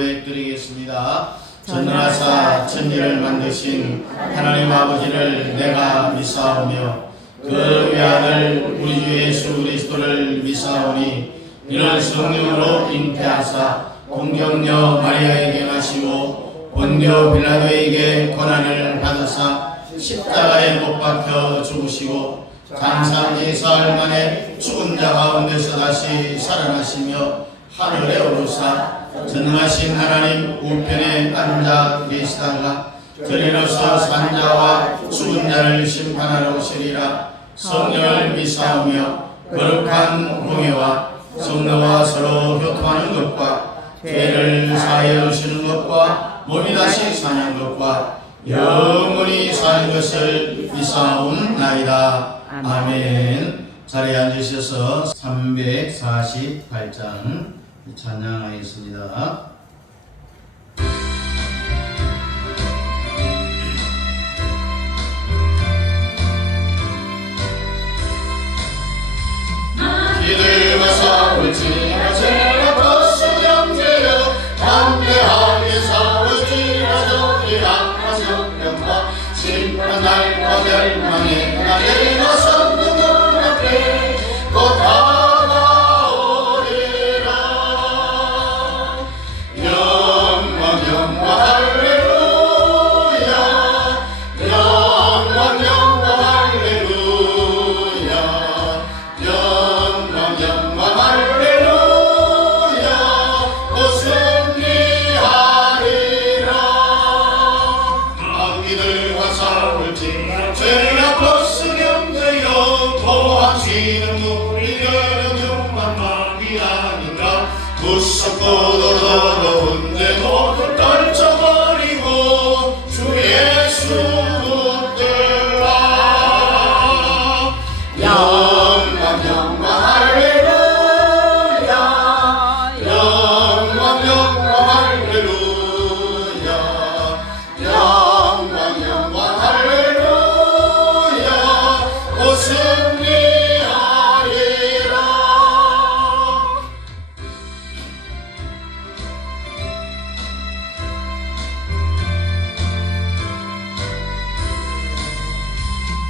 고백드리겠습니다. 전능하사 천지를 만드신 하나님 아버지를 내가 믿사오며 그 외아들 우리 주 예수 그리스도를 믿사오니 이를 성령으로 잉태하사 동정녀 마리아에게 나시고 본디오 빌라도에게 고난을 받으사 십자가에 못 박혀 죽으시고 장사 4사흘 만에 죽은 자 가운데서 다시 살아나시며 하늘에 오르사 전능하신 하나님 우편에 앉아 계시다가 그리로서 산자와 죽은 자를 심판하러 오시리라. 성령을 믿사오며 거룩한 공예와 성도와 서로 교통하는 것과 죄를 사하여 주시는 것과 몸이 다시 사는 것과 영원히 사는 것을 믿사옵나이다. 아멘. 자리에 앉으셔서 348장 찬양하겠습니다. 기들과 싸울지라 죄가 버스 영제여 담대하게 싸울지라 정의 악한 정령과 심판날과 멸망의 날에 나서 그 눈앞에 곧 다가오리라. 영광 영광 할렐루야 영광 영광 할렐루야 영광 영광 할렐루야 곧 승리하리라. 악기들과 싸울지라 죄악 버스 경제여 도망치는 우리 여름만 막이 아닌가. 무섭고도 더러운데 모두 떨쳐버리고 주 예수 붙들라. 영광 영광 할렐루야 영광 영광 할렐루야 영광 영광 할렐루야 곧 승리하리라.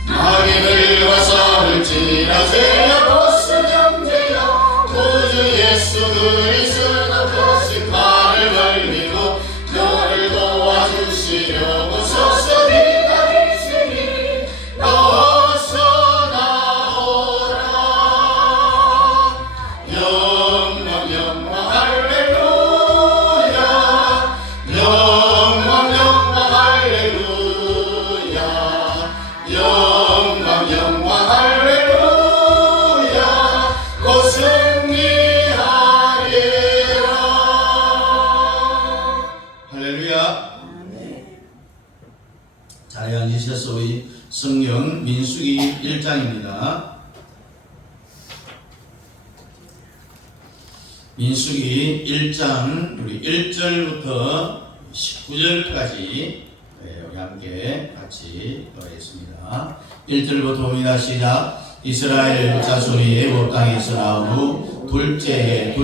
마귀들과 싸울지라 죄악 버스 경제여 구주 예수 그리스도 거신 발을 걸리고 너를 도와주시려고 서서 기다리시니 어서 나오라. 영광 영광 할렐루야 영광 영광 할렐루야 영광 영광 할렐루야 곧 승리하리라. 할렐루야. 자리에 앉으셔서 우리 성경 민수기 1장입니다. 민수기 1장 우리 1절부터 19절까지 우리 함께 같이 읽겠습니다. 1절부터 봅니다. 시작. 이스라엘 자손이 애굽 땅에서 나온 후 둘째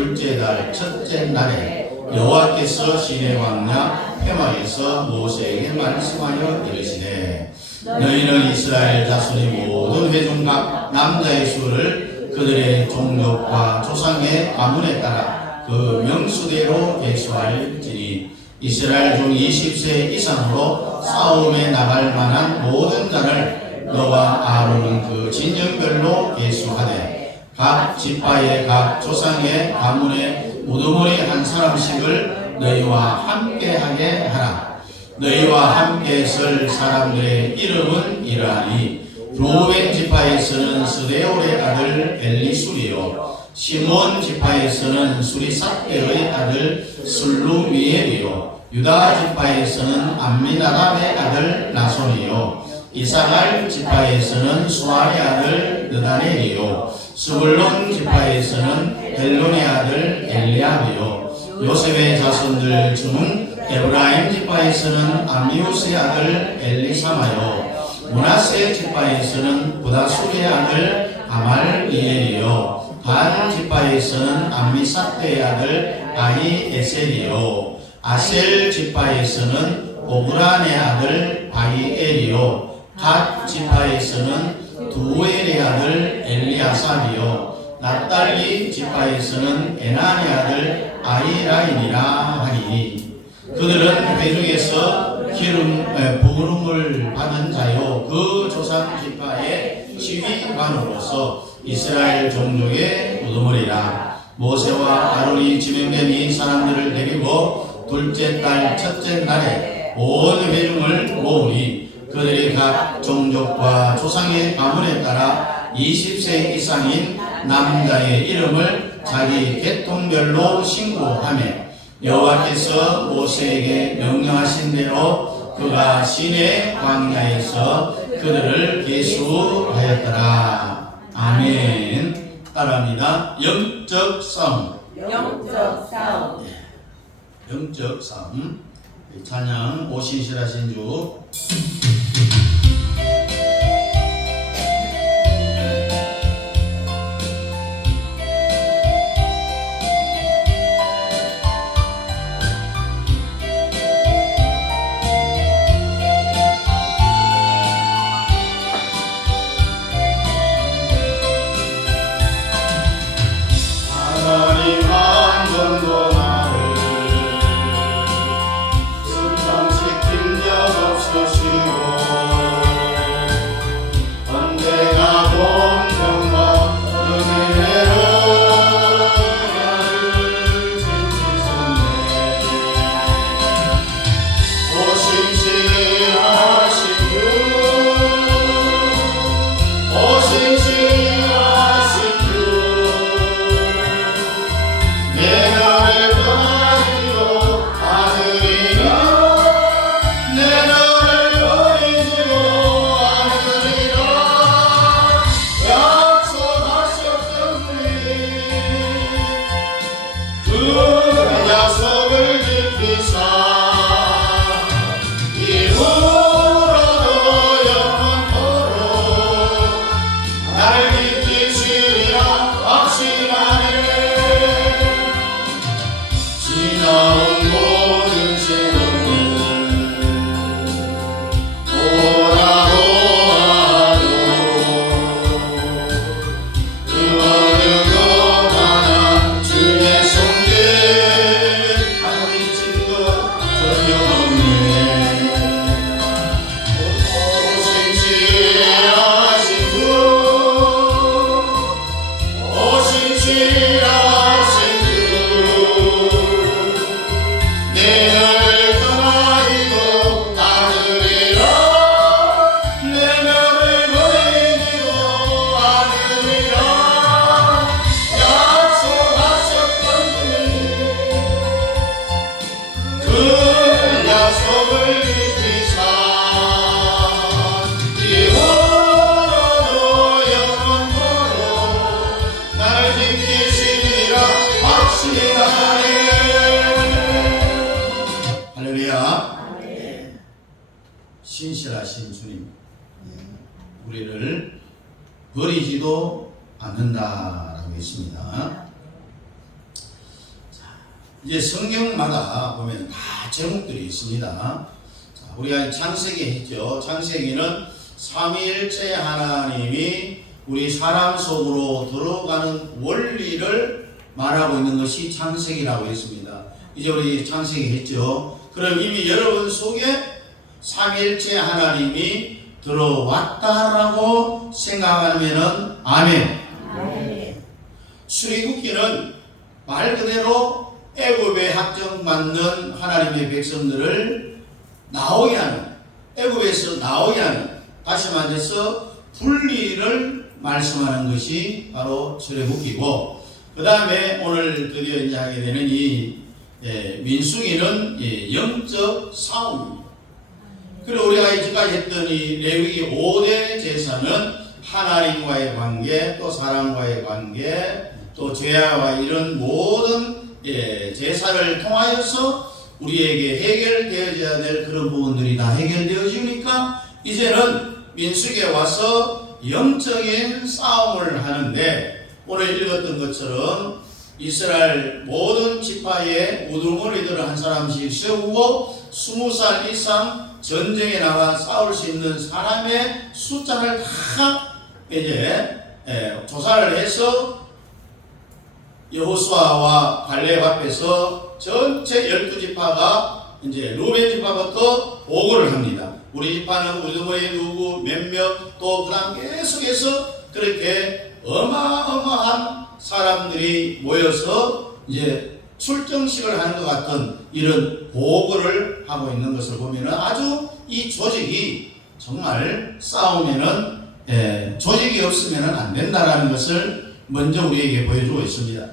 달 첫째 날에 여호와께서 시내 광야 페막에서 모세에게 말씀하여 이르시되 너희는 이스라엘 자손이 모든 회중각 남자의 수를 그들의 종족과 조상의 가문에 따라 그 명수대로 계수할지니 이스라엘 중 20세 이상으로 싸움에 나갈 만한 모든 자를 너와 아론은 그 진영별로 계수하되 각 지파의 각 조상의 가문에 우두머리 한 사람씩을 너희와 함께하게 하라. 너희와 함께 설 사람들의 이름은 이러하니 루벤 지파에서는 스데올의 아들 엘리술이요 시몬 지파에서는 수리삭대의 아들 슬루미엘이요 유다 지파에서는 암미나답의 아들 나손이요 이사갈 지파에서는 수아의 아들 느다넬이요 스불론 지파에서는 헬론의 아들 엘리압이요 요셉의 자손들 중 에브라임 지파에서는 암미우스의 아들 엘리사마요 므낫세 지파에서는 부다술의 아들 아말리엘이요 단 지파에서는 암미삭대의 아들 아히에셀이요 아셀 지파에서는 오브란의 아들 바이엘이요 갓 지파에서는 두엘의 아들 엘리아삽이요 납달리 지파에서는 에난의 아들 아이라인이라 하니 그들은 회중에서 부름을 받은 자요 그 조상 지파의 지휘관으로서 이스라엘 종족의 우두머리라. 모세와 아론이 지명된 이 사람들을 데리고 둘째 달 첫째 날에 온 회중을 모으니 그들이 각 종족과 조상의 가문에 따라 20세 이상인 남자의 이름을 자기 계통별로 신고하며 여호와께서 모세에게 명령하신 대로 그가 시내 광야에서 그들을 계수하였더라. 아멘. 따라합니다. 영적 싸움. 영적 싸움. 영적 싸움. 찬양 오신실하신 주. 신실하신 주님, 우리를 버리지도 않는다라고 했습니다. 이제 성경마다 보면 다 제목들이 있습니다. 자, 우리가 창세기 했죠. 창세기는 삼위일체 하나님이 우리 사람 속으로 들어가는 원리를 말하고 있는 것이 창세기라고 했습니다. 이제 우리 창세기 했죠. 그럼 이미 여러분 속에 삼위일체 하나님이 들어왔다라고 생각하면은 아멘. 아멘. 출애굽기는 말 그대로 애굽에 확정받는 하나님의 백성들을 나오게 하는, 애굽에서 나오게 하는, 다시 말해서 분리를 말씀하는 것이 바로 출애굽기고, 그 다음에 오늘 드디어 이제 하게 되는 이 민수기는 영적 싸움입니다. 그리고 우리가 이제까지 했던 이 레위기 5대 제사는 하나님과의 관계, 또 사람과의 관계, 또 죄와 이런 모든 제사를 통하여서 우리에게 해결되어져야 될 그런 부분들이 다 해결되어지니까 이제는 민수기에 와서 영적인 싸움을 하는데, 오늘 읽었던 것처럼 이스라엘 모든 지파의 우두머리들을 한 사람씩 세우고 20살 이상 전쟁에 나가 싸울 수 있는 사람의 숫자를 다 이제 조사를 해서 여호수아와 갈렙 앞에서 전체 12지파가 이제 루벤 지파부터 보고를 합니다. 우리 지파는 우두머리 누구 몇몇 또 그다음 계속해서 그렇게 어마어마한 사람들이 모여서 이제 출정식을 하는 것 같은 이런 보고를 하고 있는 것을 보면은 아주 이 조직이 정말 싸우면은 조직이 없으면은 안 된다라는 것을 먼저 우리에게 보여주고 있습니다.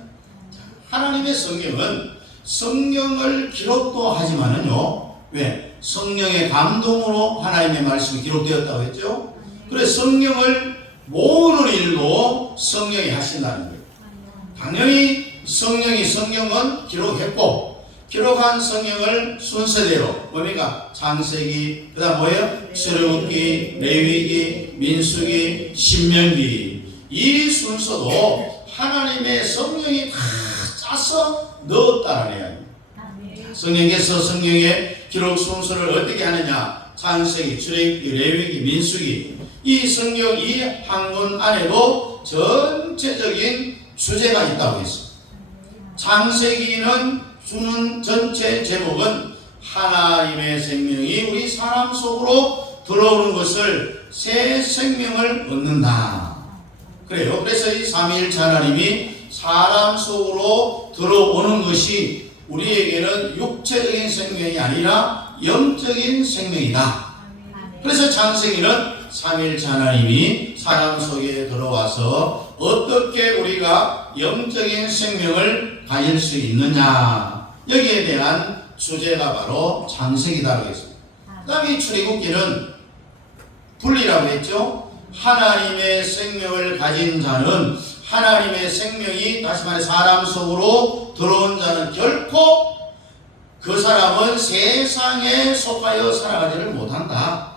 하나님의 성경은 성경을 기록도 하지만은요, 왜? 성령의 감동으로 하나님의 말씀이 기록되었다고 했죠? 그래서 성경을 모으는 일도 성령이 하신다는 거예요. 당연히 성경은 기록했고, 기록한 성경을 순서대로, 뭡니까? 창세기, 그 다음 뭐예요? 출애굽기, 레위기, 민수기, 신명기. 이 순서도 하나님의 성령이 다 짜서 넣었다는 이야기입니다. 성령께서 성경의 기록 순서를 어떻게 하느냐? 창세기, 출애굽기, 레위기, 민수기. 이 성경 이 한권 안에도 전체적인 주제가 있다고 했습니다. 창세기는 주는 전체 제목은 하나님의 생명이 우리 사람 속으로 들어오는 것을 새 생명을 얻는다. 그래요. 그래서 이 삼위일체 하나님이 사람 속으로 들어오는 것이 우리에게는 육체적인 생명이 아니라 영적인 생명이다. 그래서 창세기는 삼위일체 하나님이 사람 속에 들어와서 어떻게 우리가 영적인 생명을 가질 수 있느냐, 여기에 대한 주제가 바로 창세기다라고 했습니다. 그 다음에 출애굽기는 분리라고 했죠. 하나님의 생명을 가진 자는, 하나님의 생명이 다시 말해 사람 속으로 들어온 자는 결코 그 사람은 세상에 속하여 살아가지를 못한다.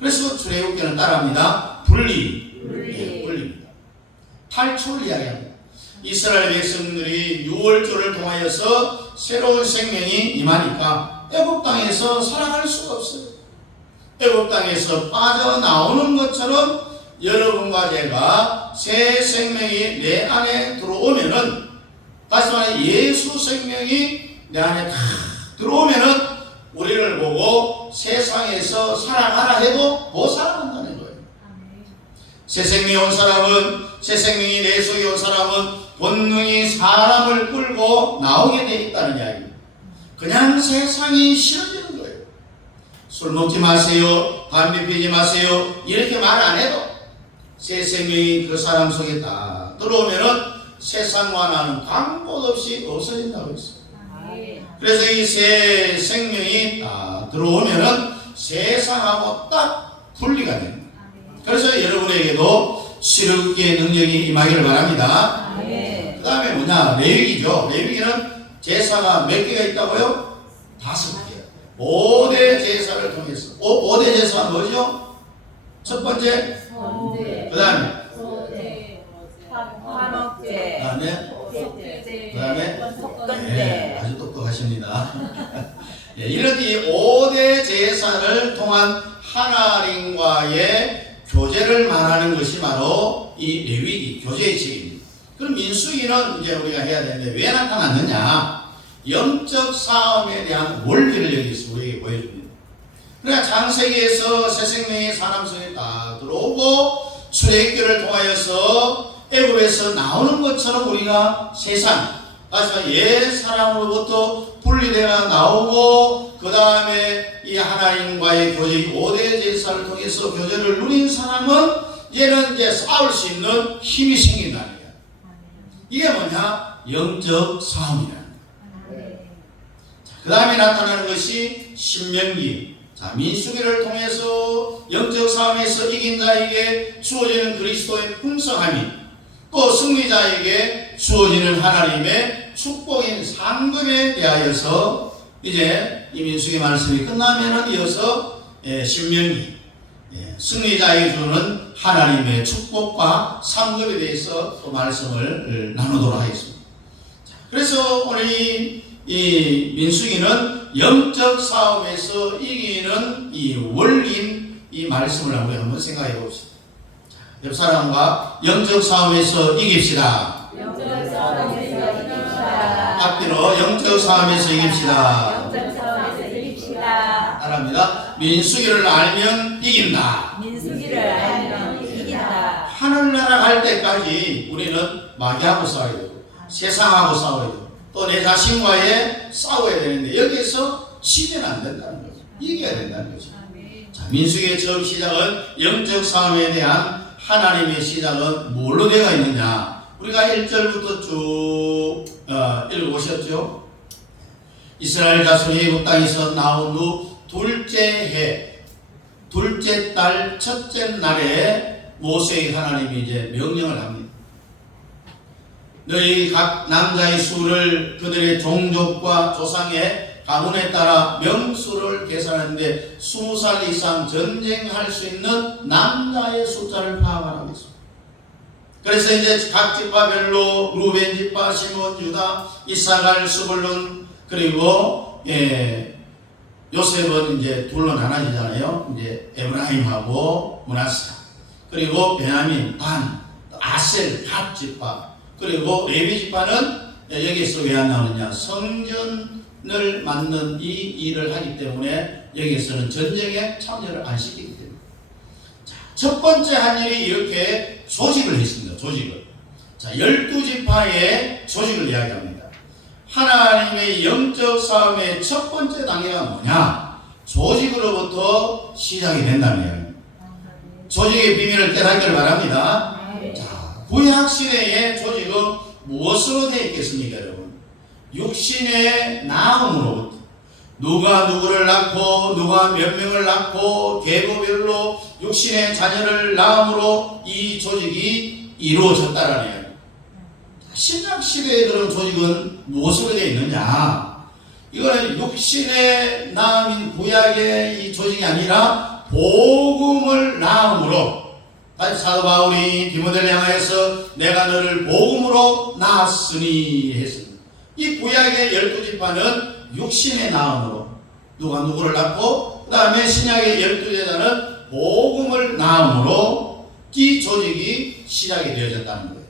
그래서 출애굽기는 따라합니다. 분리입니다. 탈출을 이야기합니다. 이스라엘 백성들이 6월절을 통하여서 새로운 생명이 임하니까 애굽 땅에서 살아갈 수가 없어요. 애굽 땅에서 빠져나오는 것처럼 여러분과 제가 새 생명이 내 안에 들어오면은, 다시 말해 예수 생명이 내 안에 다 들어오면은 우리를 보고 세상에서 살아가라 해도 못 살아간다는 거예요. 새 생명이 온 사람은, 새 생명이 내 속에 온 사람은 본능이 사람을 끌고 나오게 돼 있다는 이야기입니다. 그냥 세상이 싫어지는 거예요. 술 먹지 마세요, 담배 피지 마세요, 이렇게 말 안 해도 새 생명이 그 사람 속에 딱 들어오면은 세상과 나는 광고 없이 없어진다고 했어요. 그래서 이 새 생명이 딱 들어오면은 세상하고 딱 분리가 됩니다. 그래서 여러분에게도 시력기의 능력이 임하기를 바랍니다. 그 다음에 뭐냐? 레위기죠. 레위기는 제사가 몇 개가 있다고요? 5개. 5대 제사를 통해서. 5대 제사는 뭐죠? 첫 번째, 그 다음에, 화목제, 그 다음에, 속건제. 아주 똑똑하십니다. 이런 이 5대 제사를 통한 하나님과의 교제를 말하는 것이 바로 이 레위기, 교제의 책입니다. 그럼 민수기는 이제 우리가 해야 되는데 왜 나타났느냐? 영적 싸움에 대한 원리를 여기서 우리에게 보여줍니다. 그러니까 창세기에서 새 생명이 사람 속에 딱 들어오고 출애굽기를 통하여서 애굽에서 나오는 것처럼 우리가 세상, 다시 옛 사람으로부터 분리되어 나오고 그 다음에 이 하나님과의 교제 5대 제사를 통해서 교제를 누린 사람은 얘는 이제 싸울 수 있는 힘이 생긴다는 거야. 이게 뭐냐? 영적 싸움이라는 거야. 그 다음에 나타나는 것이 신명기. 자, 민수기를 통해서 영적 싸움에서 이긴 자에게 주어지는 그리스도의 풍성함이, 또 승리자에게 주어지는 하나님의 축복인 상급에 대하여서 이제 이 민수기 말씀이 끝나면은 이어서 신명기, 승리자에게 주는 하나님의 축복과 상급에 대해서 또 말씀을 나누도록 하겠습니다. 자, 그래서 우리 이 민수기는 영적 싸움에서 이기는 이 원리인 이 말씀을 한번 생각해 봅시다. 옆 사람과 영적 싸움에서 이깁시다. 영적 싸움에서 이깁시다. 앞뒤로 영적 싸움에서 이깁시다. 영적 싸움에서 이깁시다. 따라합니다. 민수기를 알면 이긴다. 민수기를 알면 이긴다. 하늘나라 갈 때까지 우리는 마귀하고 싸워야 되고 세상하고 싸워야 되고 또 내 자신과의 싸워야 되는데 여기에서 치면 안 된다는 거죠. 이겨야 된다는 거죠. 자, 민수기의 처음 시작은 영적 싸움에 대한 하나님의 시작은 뭘로 되어 있느냐? 우리가 1절부터 쭉 읽어보셨죠? 이스라엘 자손이 애굽 땅에서 나온 후 둘째 해, 둘째 달 첫째 날에 모세의 하나님이 이제 명령을 합니다. 너희 각 남자의 수를 그들의 종족과 조상의 가문에 따라 명수를 계산하는데 20살 이상 전쟁할 수 있는 남자의 숫자를 파악하라고 했습니다. 그래서 이제 각 지파별로 루벤 지파, 시몬, 유다, 이사갈, 스불론 그리고 요셉은 이제 둘로 나눠지잖아요. 이제 에브라임하고 므낫세 그리고 베냐민, 단, 아셀, 갓 지파 그리고 레위 지파는 여기에서 왜 안 나오느냐? 성전을 만든 이 일을 하기 때문에 여기에서는 전쟁에 참여를 안 시키기 때문에. 자, 첫 번째 한 일이 이렇게 조직을 했습니다. 조직을. 자, 12지파의 조직을 이야기합니다. 하나님의 영적 싸움의 첫 번째 단계가 뭐냐? 조직으로부터 시작이 된다는 이야기입니다. 조직의 비밀을 깨닫기를 바랍니다. 자, 구약 시대의 조직은 무엇으로 되어 있겠습니까, 여러분? 육신의 낳음으로부터 누가 누구를 낳고 누가 몇 명을 낳고 계보별로 육신의 자녀를 낳음으로 이 조직이 이루어졌다라는 이야기. 신약 시대의 그런 조직은 무엇으로 되어 있느냐? 이거는 육신의 낳음인 구약의 이 조직이 아니라 복음을 낳음으로 다시 사도 바울이 디모데를 향하여서 내가 너를 복음으로 낳았으니 했습니다. 이 구약의 12지파는 육신의 낳음으로 누가 누구를 낳고 그 다음에 신약의 12제자는 복음을 낳음으로 이 조직이 시작이 되어졌다는 거예요.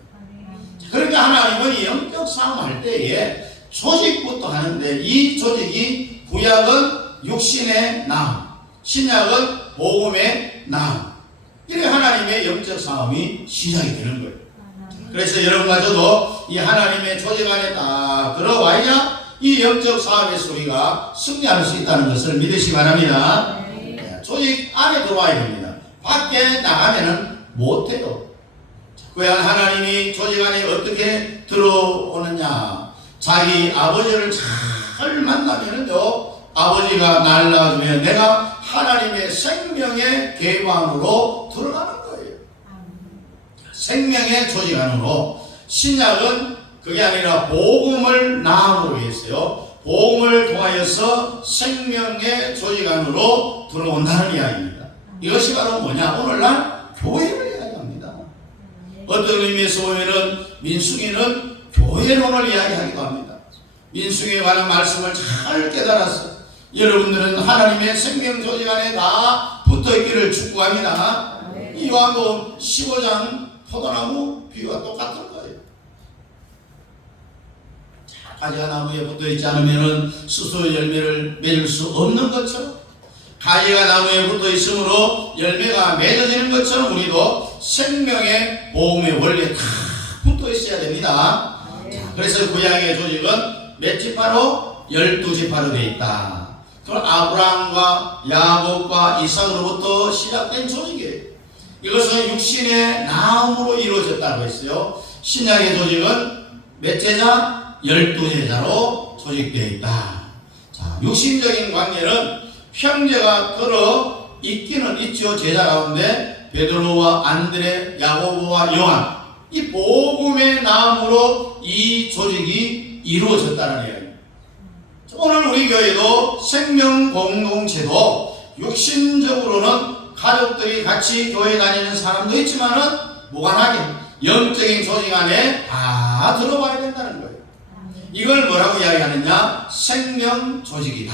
그러니까 하나님은 이 영적 싸움할 때에 조직부터 하는데 이 조직이 구약은 육신의 낳음, 신약은 복음의 낳음. 이래 하나님의 영적 싸움이 시작이 되는 거예요. 그래서 여러분과 저도 이 하나님의 조직 안에 딱 들어와야 이 영적 싸움에서 우리가 승리할 수 있다는 것을 믿으시기 바랍니다. 조직 안에 들어와야 됩니다. 밖에 나가면은 못해요. 과연 하나님이 조직 안에 어떻게 들어오느냐? 자기 아버지를 잘 만나면은요, 아버지가 날 낳아주면 내가 하나님의 생명의 계방으로 들어가는 거예요. 생명의 조직 안으로. 신약은 그게 아니라 복음을 낳음으로 했어요. 복음을 통하여서 생명의 조직 안으로 들어온다는 이야기입니다. 이것이 바로 뭐냐? 오늘날 교회를 이야기합니다. 어떤 의미에서 보면은 민수기는 교회론을 이야기하기도 합니다. 민수기에 관한 말씀을 잘 깨달았어요. 여러분들은 하나님의 생명 조직 안에 다 붙어있기를 축복합니다. 이 요한복음 15장 포도나무 비유와 똑같은 거예요. 가지가 나무에 붙어있지 않으면 스스로 열매를 맺을 수 없는 것처럼 가지가 나무에 붙어있으므로 열매가 맺어지는 것처럼 우리도 생명의 복음의 원리에 다 붙어있어야 됩니다. 그래서 구약의 조직은 몇 지파로? 12지파로 되어 있다. 그럼 아브라함과 야곱과 이삭으로부터 시작된 조직이에요. 이것은 육신의 낳음으로 이루어졌다고 했어요. 신약의 조직은 몇 제자? 12제자로 조직되어 있다. 자, 육신적인 관계는 형제가 들어 있기는 있죠. 제자 가운데 베드로와 안드레, 야고보와 요한, 이 복음의 낳음으로 이 조직이 이루어졌다는 이야기입니다. 오늘 우리 교회도 생명 공동체도 육신적으로는 가족들이 같이 교회 다니는 사람도 있지만은 무관하게 영적인 조직 안에 다 들어가야 된다는 거예요. 이걸 뭐라고 이야기하느냐? 생명 조직이다.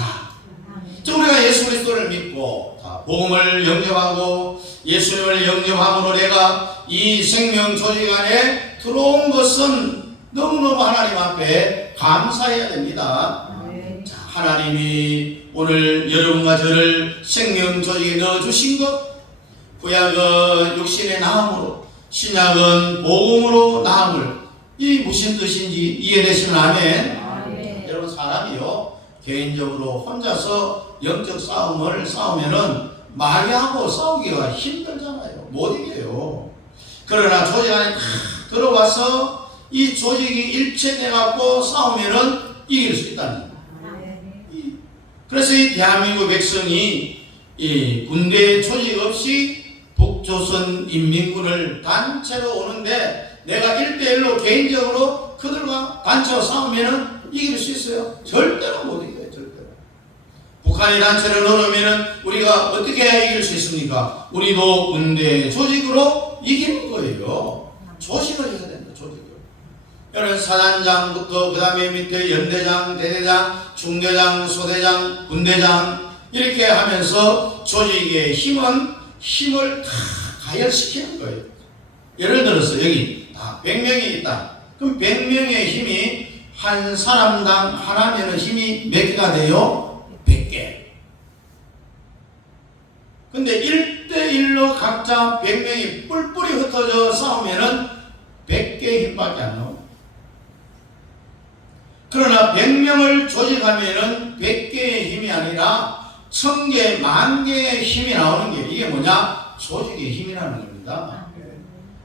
자, 우리가 예수 그리스도를 믿고 복음을 영접하고 예수님을 영접함으로 내가 이 생명 조직 안에 들어온 것은 너무너무 하나님 앞에 감사해야 됩니다. 자, 하나님이 오늘 여러분과 저를 생명 조직에 넣어주신 것, 구약은 육신의 나음으로, 신약은 복음으로 나음을, 이 무슨 뜻인지 이해되시면 아멘. 여러분, 사람이요 개인적으로 혼자서 영적 싸움을 싸우면은 마귀하고 싸우기가 힘들잖아요. 못 이겨요. 그러나 조직 안에 탁 들어와서 이 조직이 일체돼 갖고 싸우면은 이길 수 있다는 거예요. 그래서 이 대한민국 백성이 이 군대 조직 없이 북조선 인민군을 단체로 오는데 내가 1대1로 개인적으로 그들과 단체로 싸우면은 이길 수 있어요? 절대로 못 이겨요. 절대로. 북한이 단체로 넣으면은 우리가 어떻게 해야 이길 수 있습니까? 우리도 군대 조직으로 이기는 거예요. 조직을 해야 된다. 조직을. 여러분, 사단장부터 그 다음에 밑에 연대장, 대대장, 중대장, 소대장, 군대장 이렇게 하면서 조직의 힘을 다 가열시키는 거예요. 예를 들어서 여기 100명이 있다. 그럼 100명의 힘이 한 사람당 하나면은 힘이 몇 개가 돼요? 100개. 근데 1대1로 각자 100명이 뿔뿔이 흩어져 싸우면은 100개의 힘밖에 안 나와요. 그러나 100명을 조직하면은 100개의 힘이 아니라 1000개, 10,000개의 힘이 나오는 게 이게 뭐냐? 조직의 힘이라는 겁니다.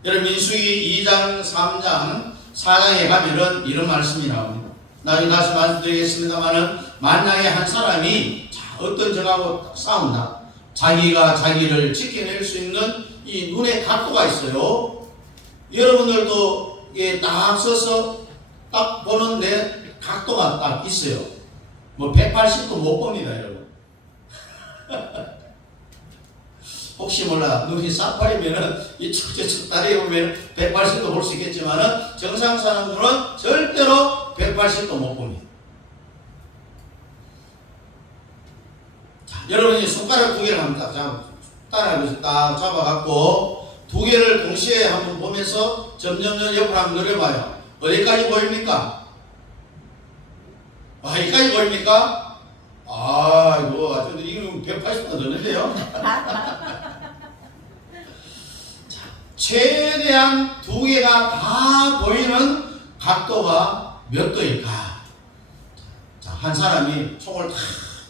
여러분, 민수기 2장, 3장, 4장에 가면은 이런 말씀이 나옵니다. 나중에 다시 말씀드리겠습니다만은 만약에 한 사람이 어떤 적하고 싸운다. 자기가 자기를 지켜낼 수 있는 이 눈의 각도가 있어요. 여러분들도 이게 딱 서서 딱 보는데 각도가 딱 있어요. 뭐 180도 못 봅니다, 여러분. 혹시 몰라 눈이 싹파리면은 이쪽 저쪽 다리에 보면 180도 볼 수 있겠지만은 정상 사람들은 절대로 180도 못 봅니다. 자, 여러분이 손가락 2개를 한번 딱 잡아갖고 2개를 동시에 한번 보면서 점점 옆으로 한번 늘려봐요. 어디까지 보입니까? 여기까지 보입니까? 이거 180도 되는데요. 최대한 2개가 다 보이는 각도가 몇 도일까? 자, 한 사람이 총을 탁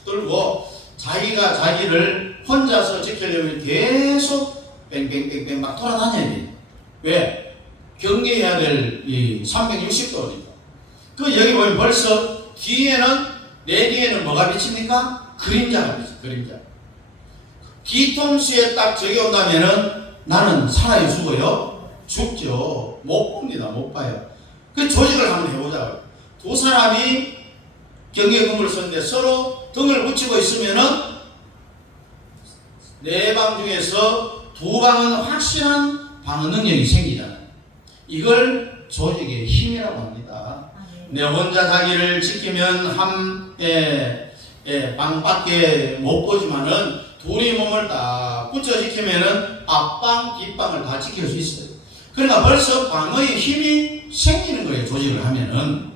들고 자기가 자기를 혼자서 지키려면 계속 뺑뺑뺑뺑 막 돌아다녀야 돼. 왜? 경계해야 될 이 360도니까. 그 여기 보면 벌써 내 뒤에는 뭐가 비칩니까? 그림자가 비쳐. 그림자. 뒤통수에 딱 저기 온다면은 나는 살아요, 죽어요? 죽죠. 못 봅니다. 못 봐요. 그 조직을 한번 해보자고요. 2 사람이 경계근무를 썼는데 서로 등을 붙이고 있으면은 4방 중에서 2방은 확실한 방어 능력이 생기잖아요. 이걸 조직의 힘이라고 합니다. 내 혼자 자기를 지키면 한 방밖에 못 보지만은 둘이 몸을 딱 붙여 지키면은 앞방, 뒷방을 다 지킬 수 있어요. 그러니까 벌써 방어의 힘이 생기는 거예요. 조직을 하면은.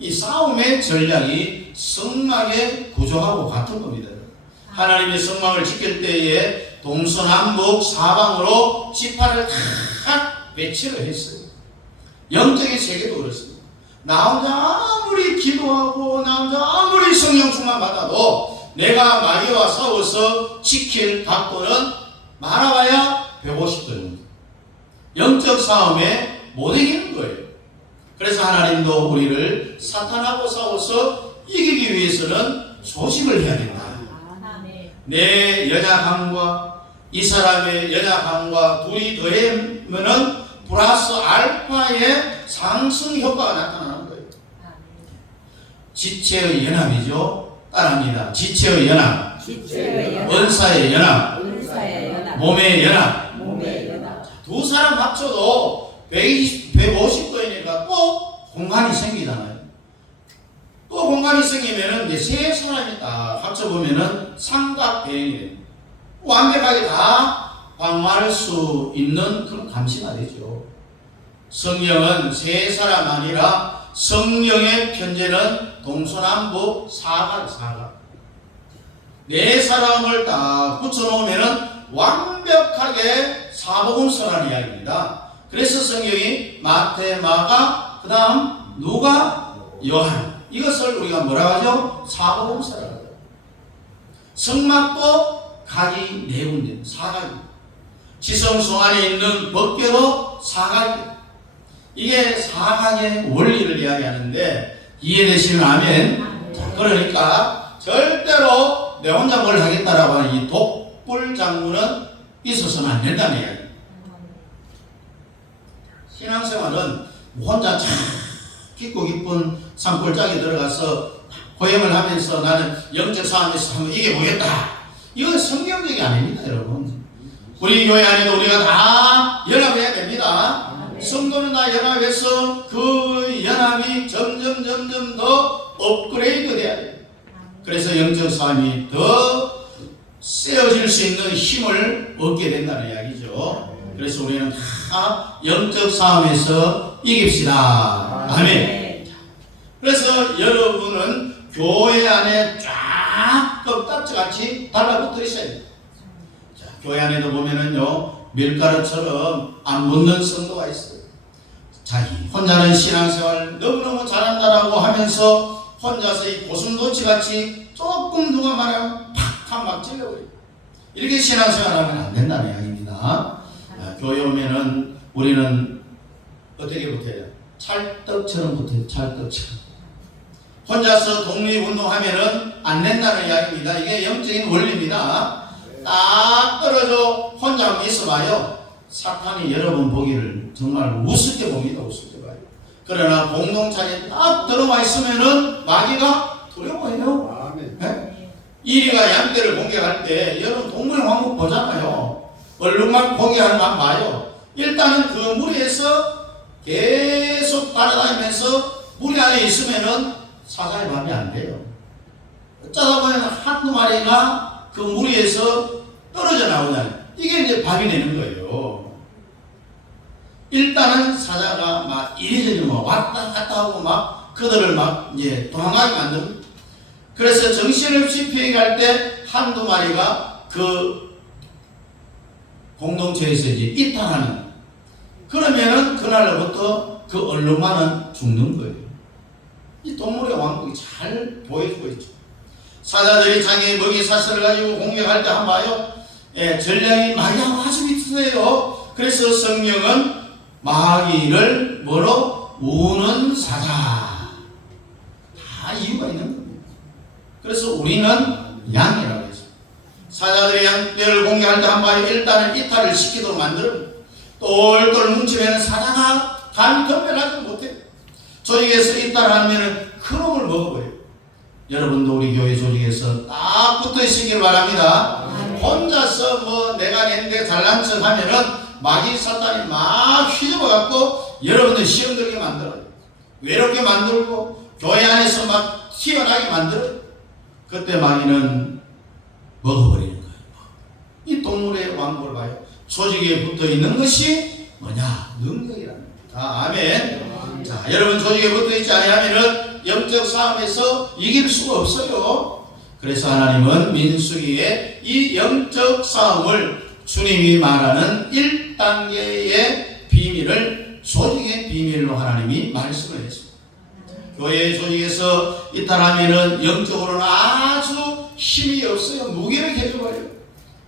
이 싸움의 전략이 성막의 구조하고 같은 겁니다. 하나님의 성막을 지킬 때에 동서남북 사방으로 지파를 탁 배치를 했어요. 영적인 세계도 그렇습니다. 나 혼자 아무리 기도하고 나 혼자 아무리 성령 충만 받아도 내가 마귀와 싸워서 지킬 각도는 많아봐야 150도입니다. 영적 싸움에 못 이기는 거예요. 그래서 하나님도 우리를 사탄하고 싸워서 이기기 위해서는 조직을 해야 된다. 내 연약함과 이 사람의 연약함과 둘이 더하면은 플러스 알파의 상승 효과가 나타나는 거예요. 지체의 연합이죠. 따라합니다. 지체의 연합, 원사의 연합, 몸의 연합. 2 사람 합쳐도 150도이니까 꼭 공간이 생기잖아요. 그 공간이 생기면은 이제 세 사람이 딱 합쳐보면은 삼각대행이 됩니다. 완벽하게 다 방어할 수 있는 그런 감시가 되죠. 성경은 세 사람 아니라 성령의 편지는 동서남북 사각. 네 사람을 딱 붙여놓으면은 완벽하게 사복음서라는 이야기입니다. 그래서 성경이 마태, 마가, 그 다음 누가, 요한, 이것을 우리가 뭐라고 하죠? 사복음서라고 하죠. 성막도 각이 네 군데, 사각입니다. 지성소 안에 있는 법궤도 사각입니다. 이게 사각의 원리를 이야기하는데 이해되시면 아멘. 자, 그러니까 절대로 내 혼자 뭘 하겠다라고 하는 이 독불 장군은 있어서는 안 된다는 이야기. 신앙생활은 혼자 참 깊고 깊은 산골짜기 들어가서 고행을 하면서 나는 영적 싸움에서 한번 이겨보겠다. 이건 성경적이 아닙니다, 여러분. 우리 교회 안에도 우리가 다 연합해야 됩니다. 성도는 다 연합해서 그 연합이 점점 더 업그레이드 돼야 돼요. 그래서 영적 싸움이 더 세워질 수 있는 힘을 얻게 된다는 이야기죠. 그래서 우리는 다 영적 싸움에서 이깁시다. 아멘. 그래서 여러분은 교회 안에 쫙 껍딱지같이 달라붙어 있어야 돼요. 자, 교회 안에도 보면은요, 밀가루처럼 안 붙는 성도가 있어요. 자기 혼자는 신앙생활 너무너무 잘한다라고 하면서 혼자서 이 고슴도치같이 조금 누가 말하면 팍 막 찔러버려요. 이렇게 신앙생활하면 안 된다는 이야기입니다. 교회 오면은 우리는 어떻게 붙어요? 찰떡처럼 붙어요. 찰떡처럼. 혼자서 독립운동하면은 안 된다는 이야기입니다. 이게 영적인 원리입니다. 딱 떨어져 혼자 있어봐요. 사탄이 여러분 보기를 정말 우습게 봅니다. 우습게 봐요. 그러나 공동체에 딱 들어와 있으면은 마귀가 두려워해요. 네? 이리가 양떼를 공격할 때 여러분 동물의 왕국 보잖아요. 얼룩말 공격하는 거 봐요. 일단은 그 무리에서 계속 따라다니면서 무리 안에 있으면은 사자의 밥이 안 돼요. 어쩌다 보면 한두 마리가 그 무리에서 떨어져 나오잖아요. 이게 이제 밥이 되는 거예요. 일단은 사자가 막 이리저리 막 왔다 갔다 하고 막 그들을 막 이제 도망가게 만듭니다. 그래서 정신없이 피해갈 때 한두 마리가 그 공동체에서 이제 이탈하는. 그러면은 그날부터 그 얼룩말은 죽는 거예요. 이 동물의 왕국이 잘 보여주고 있죠. 사자들이 자기의 먹이 사슬을 가지고 공격할 때 한번 봐요. 전략이 마귀하고 아주 비슷해요. 그래서 성경은 마귀를 뭐로? 우는 사자. 다 이유가 있는 겁니다. 그래서 우리는 양이라고 했어요. 사자들이 양떼를 공격할 때 한 봐요. 일단은 이탈을 시키도록 만들어요. 똘똘 뭉치면 사자가 감히 덤벼가지 못해요. 조직에서 이탈하면 크롬을 먹어버려요. 여러분도 우리 교회 조직에서 딱 붙어 있으길 바랍니다. 혼자서 뭐 내가 낸데 잘난 척 하면은 마귀 사탄이 막 휘저어갖고 여러분들 시험 들게 만들어요. 외롭게 만들고 교회 안에서 막 튀어나게 만들어요. 그때 마귀는 먹어버리는 거예요. 이 동물의 왕국을 봐요. 조직에 붙어 있는 것이 뭐냐? 능력이라는 겁니다. 아멘. 자, 여러분 조직에 붙어 있지 아니하면은 영적 싸움에서 이길 수가 없어요. 그래서 하나님은 민수기에 이 영적 싸움을 주님이 말하는 1단계의 비밀을 조직의 비밀로 하나님이 말씀을 했습니다. 교회 조직에서 이탈하면은 영적으로는 아주 힘이 없어요. 무기력해져버려요.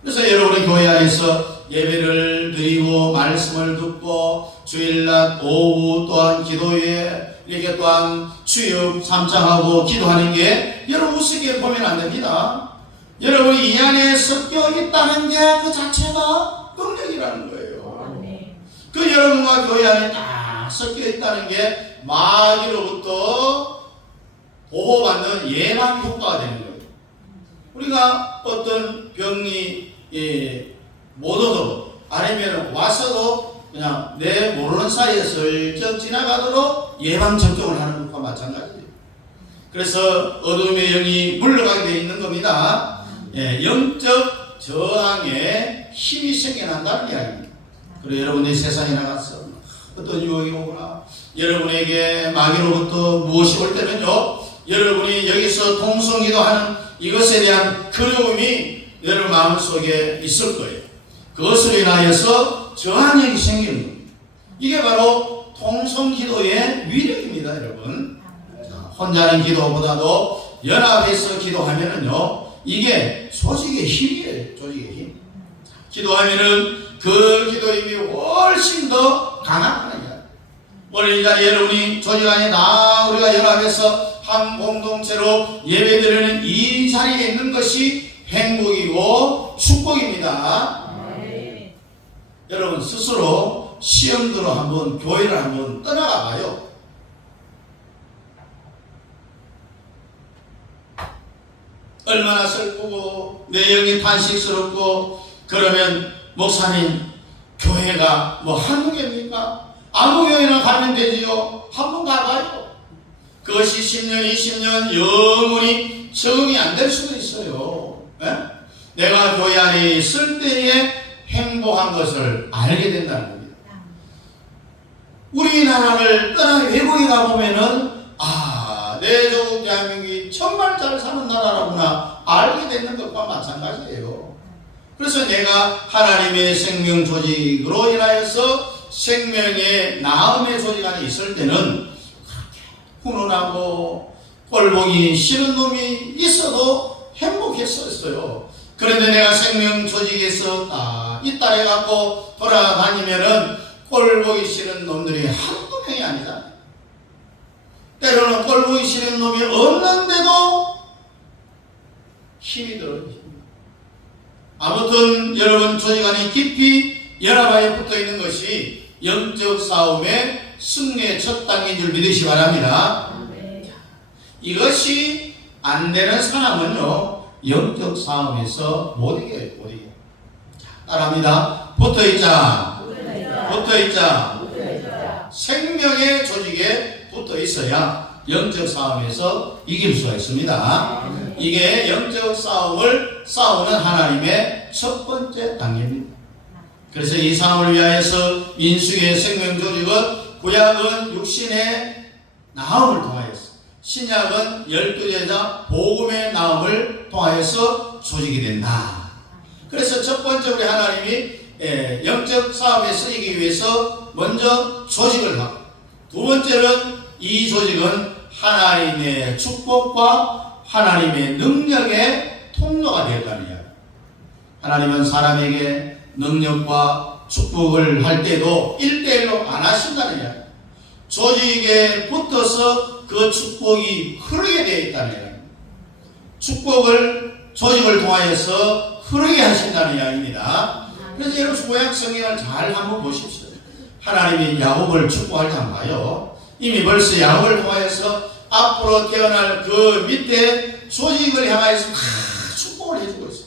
그래서 여러분의 교회 안에서 예배를 드리고 말씀을 듣고 주일날 오후 또한 기도회 이렇게 또한 주역 삼창하고 기도하는 게 여러분 우습게 보면 안 됩니다. 여러분이 이 안에 섞여 있다는 게 그 자체가 능력이라는 거예요. 그 여러분과 교회 안에 딱 섞여 있다는 게 마귀로부터 보호받는 예방 효과가 되는 거예요. 우리가 어떤 병이 못 얻어 아니면 와서도 그냥 내 모르는 사이에 슬쩍 지나가도록 예방 접종을 하는 것과 마찬가지예요. 그래서 어둠의 영이 물러가게 되어 있는 겁니다. 예, 영적 저항에 힘이 생겨난다는 이야기입니다. 그리고 여러분들이 세상에 나가서 어떤 유혹이 오거나 여러분에게 마귀로부터 무엇이 올 때는요, 여러분이 여기서 통성기도하는 이것에 대한 그리움이 여러분 마음속에 있을 거예요. 그것으로 인하여서 저항력이 생기는 겁니다. 이게 바로 통성기도의 위력입니다, 여러분. 혼자 하는 기도보다도 연합해서 기도하면은요, 이게 조직의 힘이에요. 조직의 힘. 기도하면은 그 기도 힘이 훨씬 더 강하다는 이야기. 오늘 이 자리에 여러분이 조직 안에 다 우리가 연합해서 한 공동체로 예배드리는 이 자리에 있는 것이 행복이고 축복입니다. 네. 여러분 스스로 시험 들어 한번 교회를 한번 떠나가 봐요. 얼마나 슬프고 내 영이 탄식스럽고, 그러면 목사님 교회가 뭐 한두 개입니까? 아무 교회나 가면 되지요. 한번 가봐요. 그것이 10년 20년 영원히 적응이 안 될 수도 있어요. 에? 내가 교회 안에 있을 때에 행복한 것을 알게 된다는 겁니다. 우리나라를 떠나 외국에 가보면은 내 조국 대한민국이 정말 잘 사는 나라라구나 알게 되는 것과 마찬가지예요. 그래서 내가 하나님의 생명 조직으로 인하여서 생명의 나음의 조직 안에 있을 때는 그렇게 훈훈하고 꼴보기 싫은 놈이 있어도 행복했었어요. 그런데 내가 생명 조직에서 이따래 갖고 돌아다니면은 꼴보기 싫은 놈들이 한두 명이 아니잖아요. 때로는 꼴보기 싫은 놈이 없는데도 힘이 들어요. 아무튼 여러분 조직 안에 깊이 연합하여 붙어 있는 것이 영적 싸움의 승리의 첫 단계인 줄 믿으시 바랍니다. 이것이 안 되는 사람은요, 영적 싸움에서 못 이겨요. 못 이겨. 따라합니다. 붙어 있자. 붙어 있자. 생명의 조직에 붙어 있어야 영적 싸움에서 이길 수가 있습니다. 이게 영적 싸움을 싸우는 하나님의 첫 번째 단계입니다. 그래서 이 싸움을 위하여서 민수기의 생명 조직은 구약은 육신의 나음을 통하여서, 신약은 12제자 복음의 나음을 통하여서 조직이 된다. 그래서 첫 번째 우리 하나님이 영적 싸움에 쓰이기 위해서 먼저 조직을 하고, 두 번째는 이 조직은 하나님의 축복과 하나님의 능력의 통로가 되었다는 이야기. 하나님은 사람에게 능력과 축복을 할 때도 1대1로 안 하신다는 이야기. 조직에 붙어서 그 축복이 흐르게 되어 있다는 이야기. 축복을 조직을 통하여서 흐르게 하신다는 이야기입니다. 그래서 여러분 구약 성경을 잘 한번 보십시오. 하나님이 야곱을 축복할 때 한번 봐요. 이미 벌써 야곱을 통하여서 앞으로 태어날 그 밑에 조직을 향하여서 다 축복을 해주고 있어요.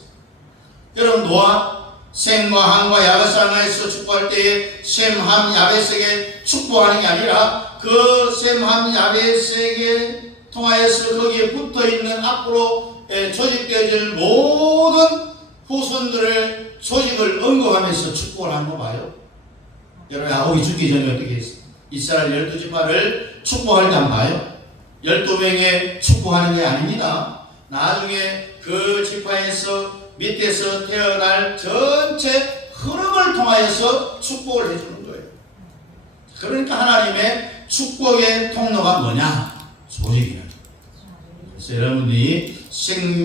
여러분 노아 셈과 함과 야벳을 향하여서 축복할 때에 셈, 함, 야벳에게 축복하는 게 아니라 그 셈, 함, 야벳에게 통하여서 거기에 붙어있는 앞으로 조직되어질 모든 후손들의 조직을 언급하면서 축복을 한 거 봐요. 여러분 야곱이 죽기 전에 어떻게 했어요? 이스라엘 12지파를 축복할 때 한번 봐요. 12명에 축복하는 게 아닙니다. 나중에 그 지파에서 밑에서 태어날 전체 흐름을 통하여서 축복을 해주는 거예요. 그러니까 하나님의 축복의 통로가 뭐냐? 조직이라. 그래서 여러분들이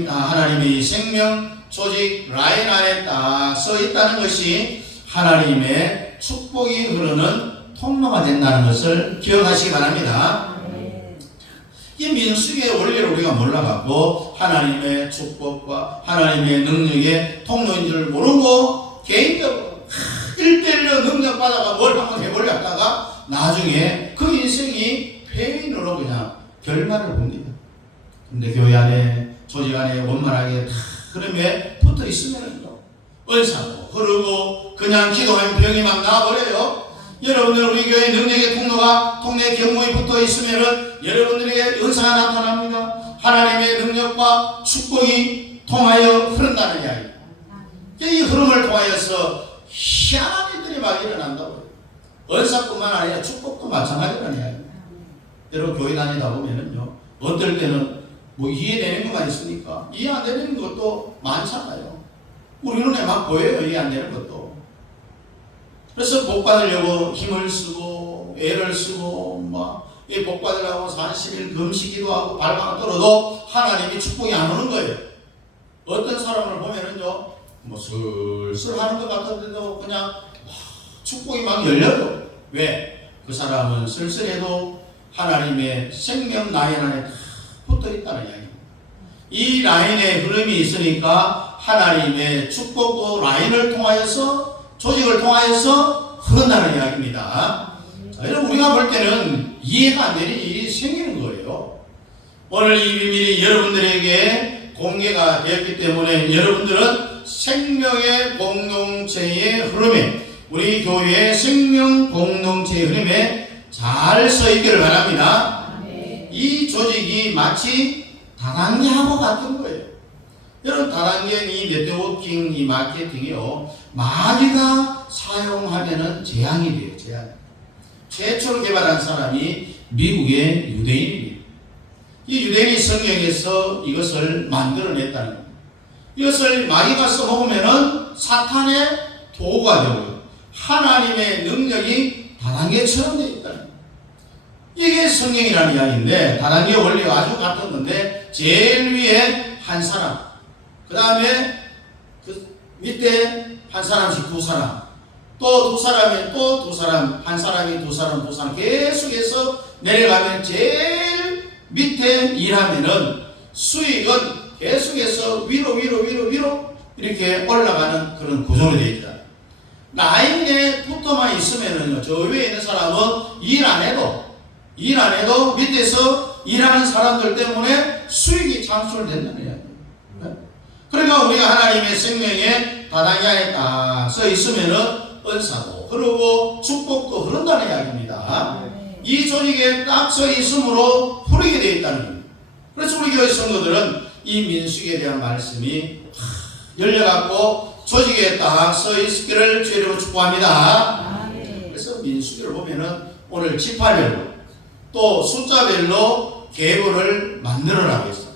하나님의 생명 조직 라인 안에 딱 써 있다는 것이 하나님의 축복이 흐르는 통로가 된다는 것을 기억하시기 바랍니다. 이 민수기의 원리를 우리가 몰라갖고 하나님의 축복과 하나님의 능력의 통로인 줄 모르고 개인적으로 1대1로 능력받아가 뭘 한번 해보려 하다가 나중에 그 인생이 폐인으로 그냥 결말을 봅니다. 근데 교회 안에 조직 안에 원만하게 다 흐름에 붙어 있으면요, 은사고 흐르고 그냥 기도하면 병이 막 나와버려요. 여러분들 우리 교회 능력의 통로가 통내 경무에 붙어 있으면은 여러분들에게 은사가 나타납니다. 하나님의 능력과 축복이 통하여 흐른다는 이야기. 이 흐름을 통하여서 희한한 일들이 막 일어난다고요. 은사뿐만 아니라 축복도 마찬가지라는 이야기입니다. 여러분 교회 다니다 보면은요, 어떨 때는 뭐 이해되는 것만 있으니까 이해 안 되는 것도 많잖아요. 우리 눈에 막 보여요, 이해 안 되는 것도. 그래서 복 받으려고 힘을 쓰고 애를 쓰고 막 이 복 받으려고 40일 금식기도 하고 발망을 떨어도 하나님이 축복이 안 오는 거예요. 어떤 사람을 보면은요, 뭐 슬슬 하는 것 같은데도 그냥 축복이 막 열려요. 왜? 그 사람은 슬슬해도 하나님의 생명 라인 안에 다 붙어 있다는 이야기입니다. 이 라인에 흐름이 있으니까 하나님의 축복도 라인을 통하여서, 조직을 통하여서 흐른다는 이야기입니다. 자, 여러분 우리가 볼 때는 이해가 안 되는 일이 생기는 거예요. 오늘 이 비밀이 여러분들에게 공개가 되었기 때문에 여러분들은 생명의 공동체의 흐름에, 우리 교회의 생명 공동체의 흐름에 잘 서 있기를 바랍니다. 이 조직이 마치 다단계하고 같은 거예요. 여러분 다단계는 이 네트워킹, 이 마케팅이요, 마귀가 사용하면은 재앙이 돼요. 재앙. 최초로 개발한 사람이 미국의 유대인입니다. 이 유대인이 성경에서 이것을 만들어냈다는 겁니다. 이것을 마귀가 써먹으면은 사탄의 도구가 되고요, 하나님의 능력이 다단계처럼 되어 있다는 겁니다. 이게 성경이라는 이야기인데, 다단계 원리가 아주 같은 건데, 제일 위에 한 사람, 그 다음에 그 밑에 한 사람씩 두 사람, 또 두 사람이 또 두 사람, 한 사람이 두 사람, 두 사람 계속해서 내려가면 제일 밑에 일하면은 수익은 계속해서 위로 이렇게 올라가는 그런 구조로 되어 있다. 라인에 붙어만 있으면은요, 저 위에 있는 사람은 일 안 해도 밑에서 일하는 사람들 때문에 수익이 창출된다는 이야기입니다. 그러니까 우리가 하나님의 생명에 다단계에 딱 서 있으면은 은사도 흐르고 축복도 흐른다는 이야기입니다. 이 조직에 딱 서 있으므로 흐르게 되어 있다는 겁니다. 그래서 우리 교회 성도들은 이 민수기에 대한 말씀이 열려갖고 조직에 딱 서 있기를 주의로 축복합니다. 그래서 민수기를 보면은 오늘 지파별로 또 숫자별로 계보를 만들어라고 했어요.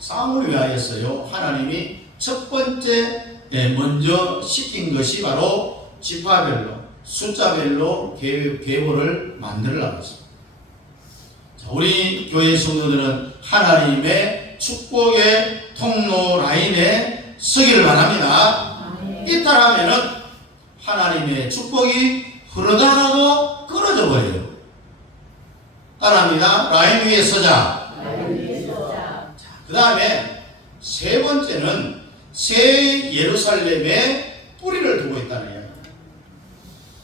싸움을 왜 하였어요? 하나님이 첫 번째 먼저 시킨 것이 바로 지파별로, 숫자별로 계보를 만들라고 했습니다. 자, 우리 교회 성도들은 하나님의 축복의 통로 라인에 서기를 바랍니다. 이탈하면은 하나님의 축복이 흐르다가고 끊어져 버려요. 따라합니다. 라인 위에 서자. 그 다음에 세 번째는 새 예루살렘에 뿌리를 두고 있다는 이야기입니다.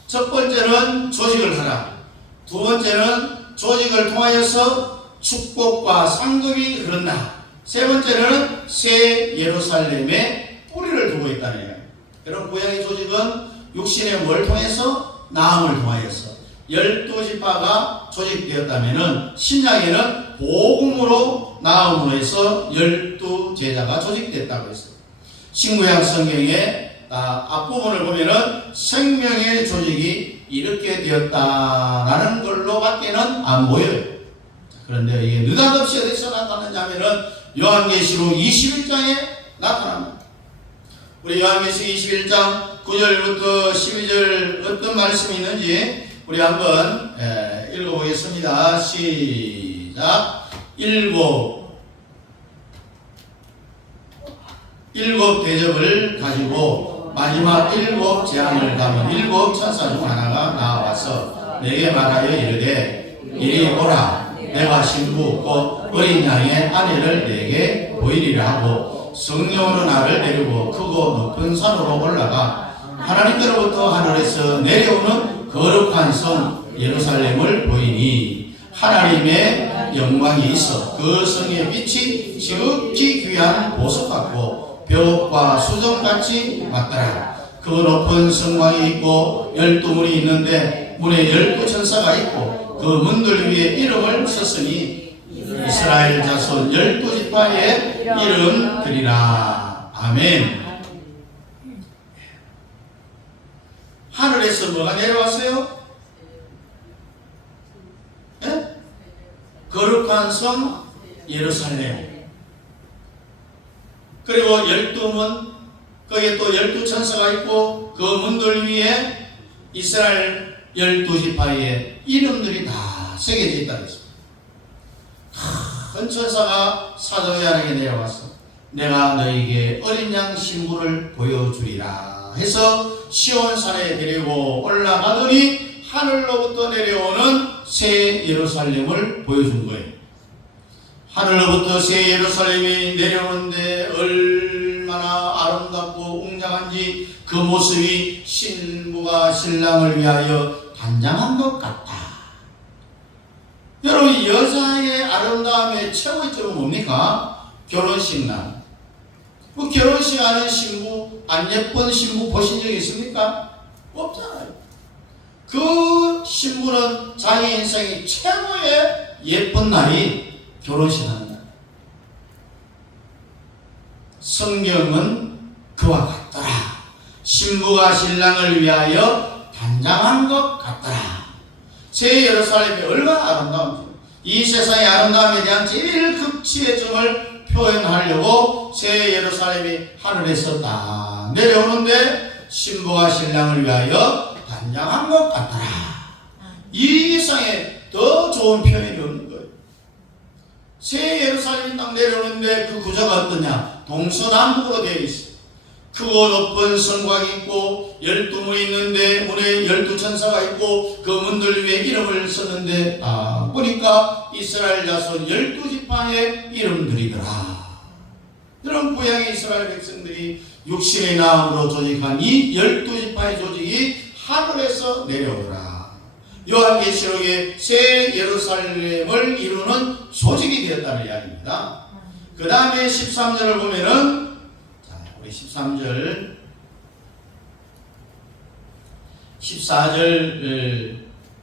첫 번째는 조직을 하라. 두 번째는 조직을 통하여서 축복과 상급이 흐른다. 세 번째는 새 예루살렘에 뿌리를 두고 있다는 이야기입니다. 여러분 구약의 조직은 육신의 뭘 통해서? 나음을 통하여서 12지파가 조직되었다면은 신약에는 복음으로 나음으로 해서 12제자가 조직됐다고 했어요. 신구약 성경의 앞부분을 보면은 생명의 조직이 이렇게 되었다라는 걸로 밖에는 안 보여요. 그런데 이게 느닷없이 어디서 나타나냐면은 요한계시록 21장에 나타납니다. 우리 요한계시록 21장 9절부터 12절 어떤 말씀이 있는지 우리 한번 읽어보겠습니다. 시작. 일곱 대접을 가지고 마지막 일곱 재앙을 담은 일곱 천사 중 하나가 나와서 내게 말하여 이르되 이리 오라. 내가 신부 곧 어린 양의 아내를 내게 보이리라 하고 성령으로 나를 데리고 크고 높은 산으로 올라가 하나님께로부터 하늘에서 내려오는 거룩한 성 예루살렘을 보이니 하나님의 영광이 있어 그 성의 빛이 지극히 귀한 보석 같고 벽과 수정같이 맞더라. 그 높은 성곽이 있고 12문이 있는데 문에 12천사가 있고 그 문들 위에 이름을 썼으니 이스라엘 자손 12지파의 이름들이라. 아멘. 하늘에서 뭐가 내려왔어요? 예? 거룩한 성 예루살렘. 그리고 12문, 거기에 또 12천사가 있고 그 문들 위에 이스라엘 12지파의 이름들이 다 새겨져 있다고 했습니다. 큰 천사가 사도야에게 내려와서 내가 너에게 어린 양 신부를 보여주리라 해서 시온산에 데리고 올라가더니 하늘로부터 내려오는 새 예루살렘을 보여준 거예요. 하늘로부터 새 예루살렘이 내려오는데 얼마나 아름답고 웅장한지 그 모습이 신부가 신랑을 위하여 단장한 것 같다. 여러분, 여자의 아름다움의 최고점은 뭡니까? 결혼식 날. 그 결혼식 하는 신부, 안 예쁜 신부 보신 적 있습니까? 없잖아요. 그 신부는 자기 인생의 최고의 예쁜 날이 결혼식 하는 날. 성경은 그와 같더라. 신부가 신랑을 위하여 단장한 것 같더라. 새 예루살렘이 얼마나 아름다운지, 이 세상의 아름다움에 대한 제일 극치의 점을 표현하려고 새 예루살렘이 하늘에서 딱 내려오는데 신부가 신랑을 위하여 단장한 것 같더라. 이 이상의 더 좋은 표현이 없는 거예요. 새 예루살렘이 딱 내려오는데 그 구조가 어떠냐? 동서남북으로 되어 있어요. 크고 높은 성곽이 있고 12문이 있는데 문에 12천사가 있고 그 문들 위에 이름을 썼는데 보니까 이스라엘 자손 12지파의 이름들이더라. 이런 구약의 이스라엘 백성들이 육신의 나음으로 조직한 이 12지파의 조직이 하늘에서 내려오더라. 요한계시록에 새 예루살렘을 이루는 조직이 되었다는 이야기입니다. 그 다음에 13절을 보면은 13절, 14절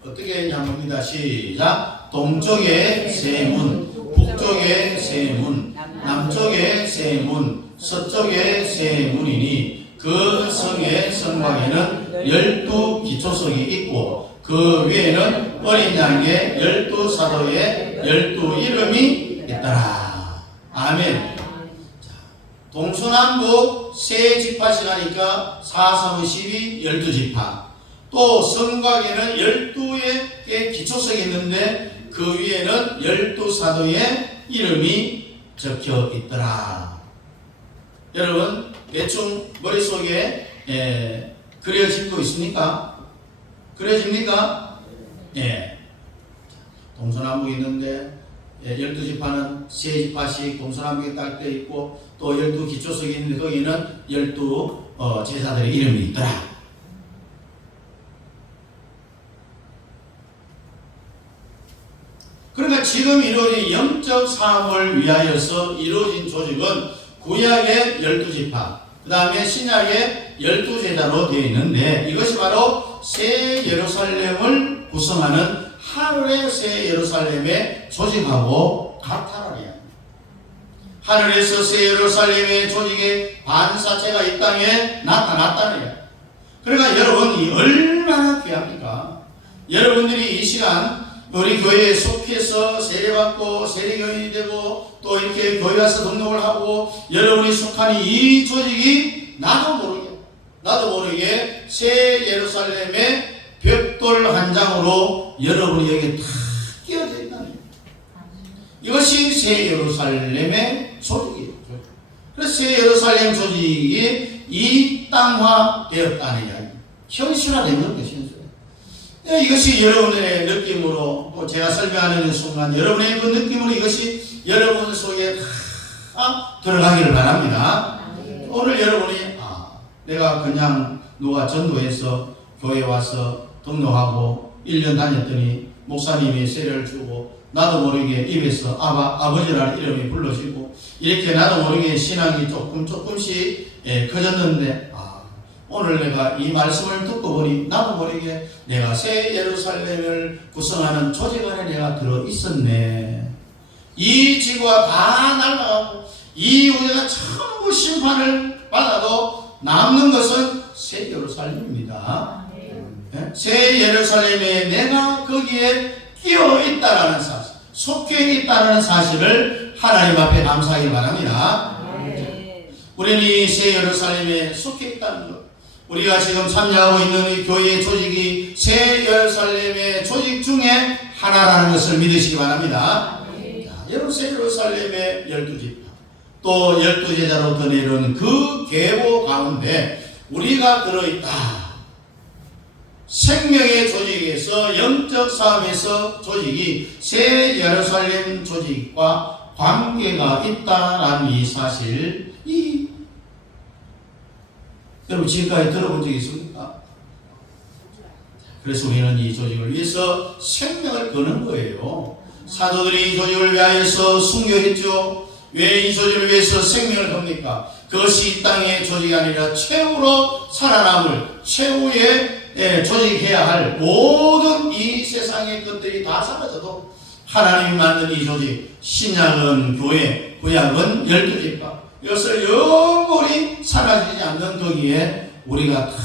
어떻게 했냐면 봅니다. 시작. 동쪽에 세 문, 북쪽에 세 문, 남쪽에 세 문, 서쪽에 세 문이니 그 성의 성곽에는 12기초석이 있고 그 위에는 어린 양의 12사도의 12이름이 있더라. 아멘. 동서남북 세 지파씩 하니까 4, 3, 12, 12지파. 또 성곽에는 12의 기초석이 있는데 그 위에는 12사도의 이름이 적혀 있더라. 여러분, 대충 머릿속에 그려지고 있습니까? 그려집니까? 예. 동서남북 있는데 12지파는 세 지파씩 동서남북에 딱 되어 있고 또 12기초석이 있는데 거기는 12 제사들의 이름이 있더라. 그러니까 지금 이루어진 영적 사업을 위하여서 이루어진 조직은 구약의 12지파, 그 다음에 신약의 12제사로 되어 있는데 이것이 바로 새 예루살렘을 구성하는 하늘의 새 예루살렘의 조직하고 같다라는 하늘에서 새 예루살렘의 조직의 반사체가 이 땅에 나타났다는 이야기. 그러니까 여러분, 이 얼마나 귀합니까? 여러분들이 이 시간 우리 교회에 속해서 세례받고 세례교인이 되고 또 이렇게 교회 와서 등록을 하고 여러분이 속한 이 조직이 나도 모르게 새 예루살렘의 벽돌 한 장으로 여러분이 여기 다 끼어져 있다는 거예요. 이것이 새 예루살렘의 조직이에요. 그래서 새 예루살렘 조직이 이 땅화 되었다는 이야기. 현실화된 겁니다. 이것이 여러분의 느낌으로 또 제가 설명하는 순간 여러분의 그 느낌으로 이것이 여러분 속에 다 들어가기를 바랍니다. 오늘 여러분이 내가 그냥 누가 전도해서 교회 와서 등록하고 1년 다녔더니 목사님이 세례를 주고 나도 모르게 입에서 아버지라는 이름이 불러지고 이렇게 나도 모르게 신앙이 조금씩 커졌는데 오늘 내가 이 말씀을 듣고 보니 나도 모르게 내가 새 예루살렘을 구성하는 조직 안에 내가 들어있었네. 이 지구가 다 날아가고 이 우주가 전부 심판을 받아도 남는 것은 새 예루살렘입니다. 네? 새 예루살렘에 내가 거기에 끼어 있다라는 사실, 속해 있다는 사실을 하나님 앞에 감사하기 바랍니다. 우리는 이 새 예루살렘에 속해 있다는 것, 우리가 지금 참여하고 있는 이 교회의 조직이 새 예루살렘의 조직 중에 하나라는 것을 믿으시기 바랍니다. 자, 새 예루살렘의 12지파, 또 12제자로부터 내려오는 그 계보 가운데 우리가 들어있다. 생명의 조직에서, 영적 싸움에서 조직이 새 예루살렘 조직과 관계가 있다라는 이 사실, 여러분 지금까지 들어본 적이 있습니까? 그래서 우리는 이 조직을 위해서 생명을 거는 거예요. 사도들이 이 조직을 위하여서 순교했죠. 왜 이 조직을 위해서 생명을 겁니까? 그것이 이 땅의 조직이 아니라 최후로 살아남을 최후의 조직해야 할 모든 이 세상의 것들이 다 사라져도 하나님이 만든 이 조직, 신약은 교회, 구약은 12지파, 이것을 영원히 사라지지 않는 거기에 우리가 다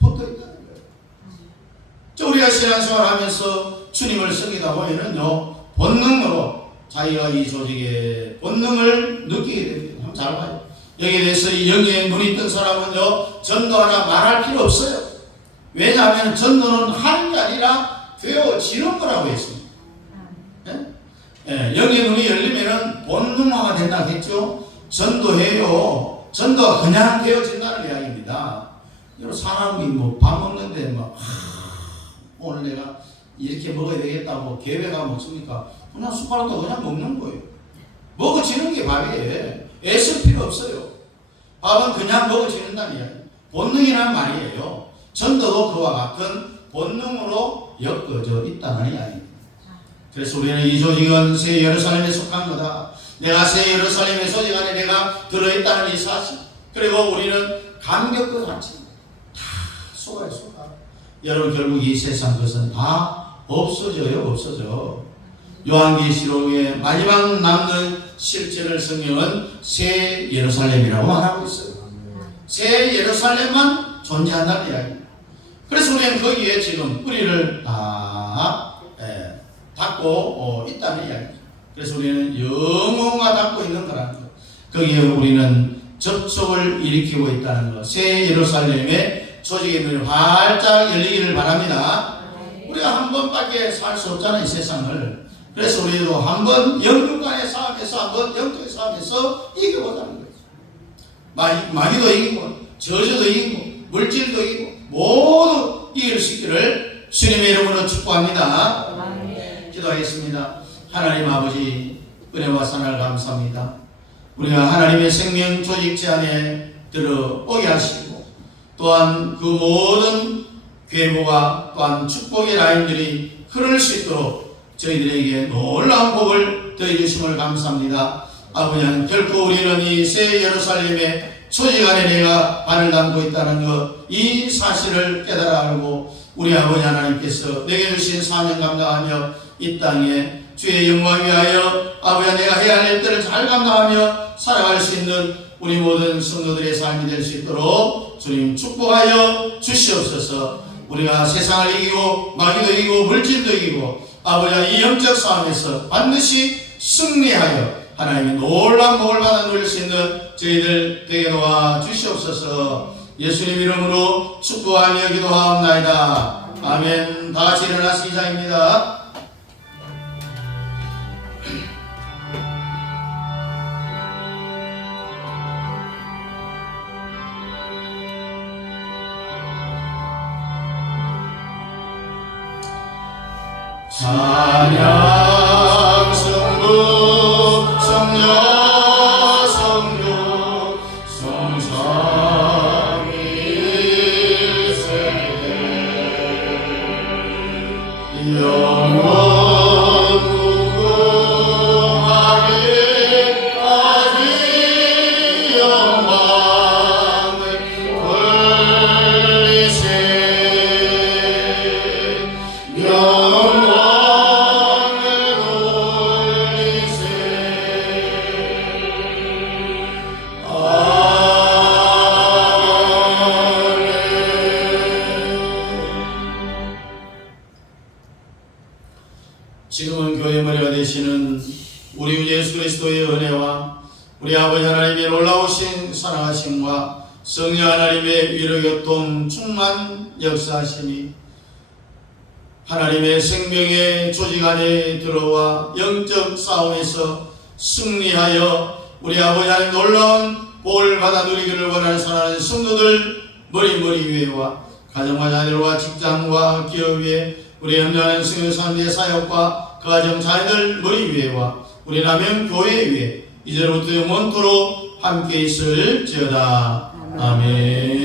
붙어 있다는 거예요. 우리가 신앙생활 하면서 주님을 섬기다 보면은요, 본능으로 자기가 이 조직의 본능을 느끼게 됩니다. 한번 잘 봐요. 여기에 대해서 이 영의 눈이 뜬 사람은요, 전도 하나 말할 필요 없어요. 왜냐하면 전도는 하는 게 아니라 되어지는 거라고 했습니다. 영의 눈이 열리면은 본능화가 된다고 했죠. 전도해요. 전도가 그냥 되어진다는 이야기입니다. 사람이 뭐 밥 먹는데 오늘 내가 이렇게 먹어야 되겠다고 계획하면 먹습니까? 그냥 숟가락도 그냥 먹는 거예요. 먹어지는 게 밥이에요. 애쓸 필요 없어요. 밥은 그냥 먹어지는다는 이야기. 본능이란 말이에요. 전도도 그와 같은 본능으로 엮어져 있다는 이야기입니다. 그래서 우리는 이 조직은 새 예루살렘에 속한 거다. 내가 새 예루살렘의 조직 안에 내가 들어있다는 이 사실. 그리고 우리는 감격과 같이 다 속아요, 속아. 여러분 결국 이 세상 것은 다 없어져요, 없어져. 요한계시록의 마지막 남는 실체를 성경은 새 예루살렘이라고 말하고 있어요. 새 예루살렘만 존재한다는 이야기입니다. 그래서 우리는 거기에 지금 뿌리를 다 닫고 있다는 이야기입니다. 그래서 우리는 영원과 닫고 있는 거라는 것. 거기에 우리는 접촉을 일으키고 있다는 것. 새 예루살렘의 조직의 문이 활짝 열리기를 바랍니다. 우리가 한 번밖에 살 수 없잖아요, 이 세상을. 그래서 우리도 한번 영육간의 싸움에서, 한번 영적의 싸움에서 이겨보자는 거예요. 마귀도 이기고, 저주도 이기고, 물질도 이기고, 모두 이길 수 있기를 주님의 이름으로 축복합니다. 기도하겠습니다. 하나님 아버지, 은혜와 사랑을 감사합니다. 우리가 하나님의 생명 조직체 안에 들어오게 하시고, 또한 그 모든 괴모가 또한 축복의 라인들이 흐를 수 있도록 저희들에게 놀라운 복을 더해주심을 감사합니다. 아버지 하나님, 결코 우리는 이 새 예루살렘의 조직 안에 내가 발을 담고 있다는 것, 이 사실을 깨달아 알고 우리 아버지 하나님께서 내게 주신 사명 감당하며 이 땅에 주의 영광 위하여 아버지 내가 해야 할 일들을 잘 감당하며 살아갈 수 있는 우리 모든 성도들의 삶이 될 수 있도록 주님 축복하여 주시옵소서. 우리가 세상을 이기고 마귀도 이기고 물질도 이기고 아버지 이 영적 싸움에서 반드시 승리하여 하나님의 놀라운 복을 받아 누릴 수 있는 저희들 되게 도와 주시옵소서. 예수님 이름으로 축복하며 기도하옵나이다. 아멘. 다 같이 일어나서 시작입니다. 찬양 성부 성자 성교 성삼위일체대 영원 무궁하기까지 영광을 돌리리 예수 그리스도의 은혜와 우리 아버지 하나님의 놀라우신 사랑하심과 성령 하나님의 위로교통 충만 역사하심이 하나님의 생명의 조직 안에 들어와 영적 싸움에서 승리하여 우리 아버지 하나님 놀라운 복을 받아 누리기를 원하는 사랑하는 성도들 머리 위에와 가정과 자녀들과 직장과 기업 위에 우리 협력하는 성교사님의 사역과 그 가정 자녀들 머리 위에와 우리 남영 교회 위에 이제부터 영원토록 함께 있을지어다. 아멘.